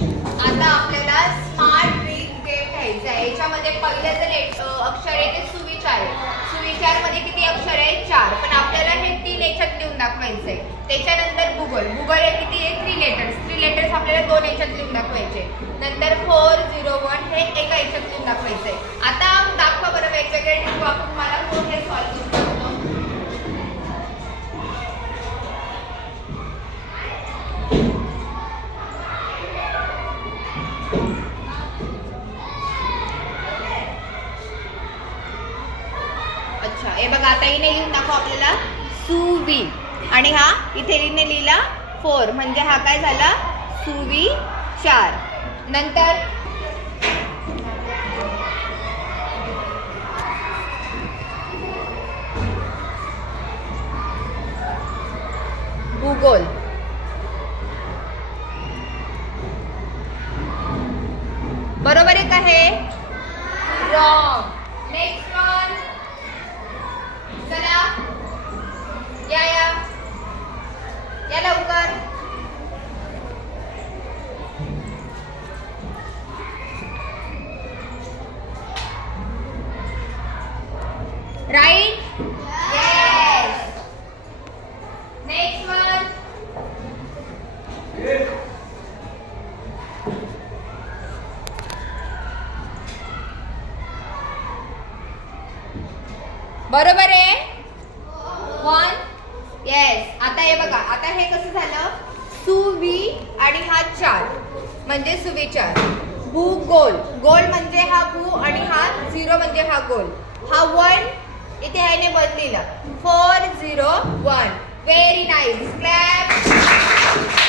आता आपल्याला smart trick game घ्यायचा आहे. याच्यामध्ये पहिलं जे अक्षर आहे ते सुविचार आहे. सुविचार मध्ये किती अक्षर आहे? 4. पण आपल्याला हे 3 याच्यात लिहून दाखवायचं आहे. त्याच्यानंतर भूगोल. भूगोल हे किती आहे? 3 लेटर्स. 3 लेटर्स आपल्याला 2 याच्यात लिहून दाखवायचे. नंतर 4, 0, 1 हे एका याच्यात लिहून दाखवायचं आहे. आता दाखवा बरं वेगवेगळे ट्रिक वापरून मला कोण हे सॉल्व्ह करू शकतो. अच्छा, हे बघा आता इने लिहून दाखव आपल्याला सुवी आणि हा इथे इने लिहिला 4 म्हणजे हा काय झाला? सुविचार. नंतर भूगोल. बरोबर आहे का हे? रॉंग. Next one. चला या लवकर. राईट. येस. Next one. बरोबर आहे. 1. येस. आता हे बघा, आता हे कसं झालं? सुवी आणि हा 4 म्हणजे सुविचार. भूगोल. गोल म्हणजे हा भू आणि हा 0 म्हणजे हा गोल. हा 1 इथे ह्याने बदलिला. 4, 0, 1. Very nice. क्लॅप.